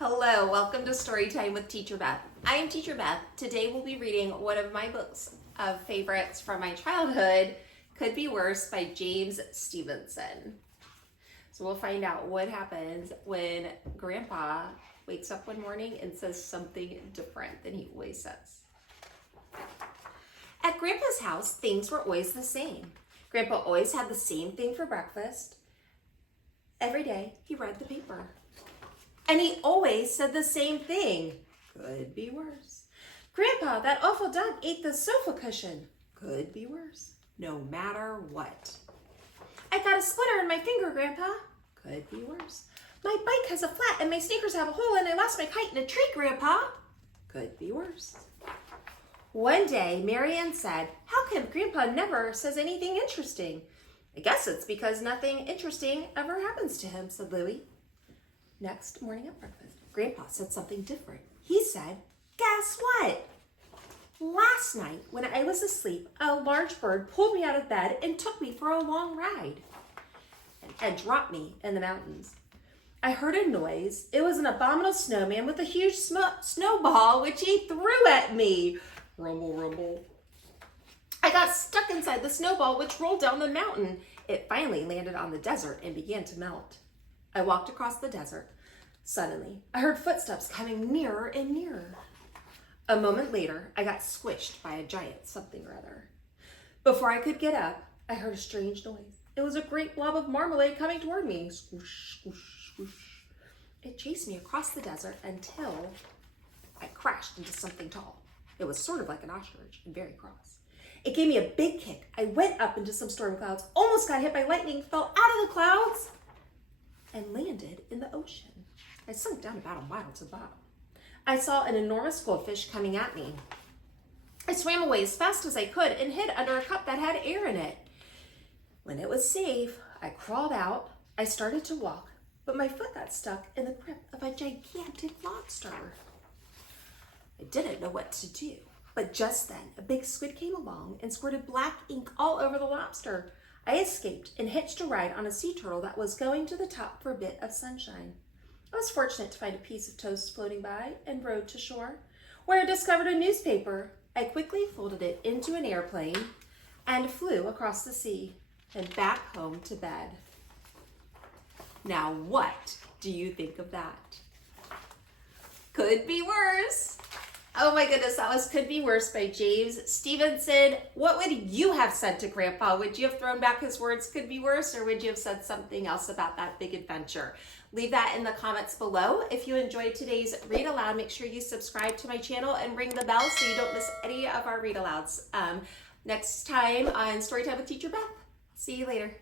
Hello, welcome to Storytime with Teacher Beth. I am Teacher Beth. Today we'll be reading one of my books of favorites from my childhood, Could Be Worse by James Stevenson. So we'll find out what happens when Grandpa wakes up one morning and says something different than he always says. At Grandpa's house, things were always the same. Grandpa always had the same thing for breakfast. Every day he read the paper. And he always said the same thing. Could be worse. Grandpa, that awful dog ate the sofa cushion. Could be worse. No matter what. I got a splinter in my finger, Grandpa. Could be worse. My bike has a flat and my sneakers have a hole and I lost my kite in a tree, Grandpa. Could be worse. One day, Marianne said, "How come Grandpa never says anything interesting?" "I guess it's because nothing interesting ever happens to him," said Louie. Next morning at breakfast, Grandpa said something different. He said, "Guess what? Last night when I was asleep, a large bird pulled me out of bed and took me for a long ride and dropped me in the mountains. I heard a noise. It was an abominable snowman with a huge snowball which he threw at me. Rumble, rumble. I got stuck inside the snowball which rolled down the mountain. It finally landed on the desert and began to melt. I walked across the desert. Suddenly, I heard footsteps coming nearer and nearer. A moment later, I got squished by a giant something or other. Before I could get up, I heard a strange noise. It was a great blob of marmalade coming toward me. Squish, squish, squish. It chased me across the desert until I crashed into something tall. It was sort of like an ostrich and very cross. It gave me a big kick. I went up into some storm clouds, almost got hit by lightning, fell out of the clouds, and landed in the ocean. I sunk down about a mile to the bottom. I saw an enormous goldfish coming at me. I swam away as fast as I could and hid under a cup that had air in it. When it was safe, I crawled out. I started to walk, but my foot got stuck in the grip of a gigantic lobster. I didn't know what to do, but just then a big squid came along and squirted black ink all over the lobster. I escaped and hitched a ride on a sea turtle that was going to the top for a bit of sunshine. I was fortunate to find a piece of toast floating by and rode to shore, where I discovered a newspaper. I quickly folded it into an airplane and flew across the sea and back home to bed. Now what do you think of that? Could be worse. Oh my goodness, that was Could Be Worse by James Stevenson. What would you have said to Grandpa? Would you have thrown back his words, could be worse, or would you have said something else about that big adventure? Leave that in the comments below. If you enjoyed today's Read Aloud, make sure you subscribe to my channel and ring the bell so you don't miss any of our read alouds. Next time on Storytime with Teacher Beth. See you later.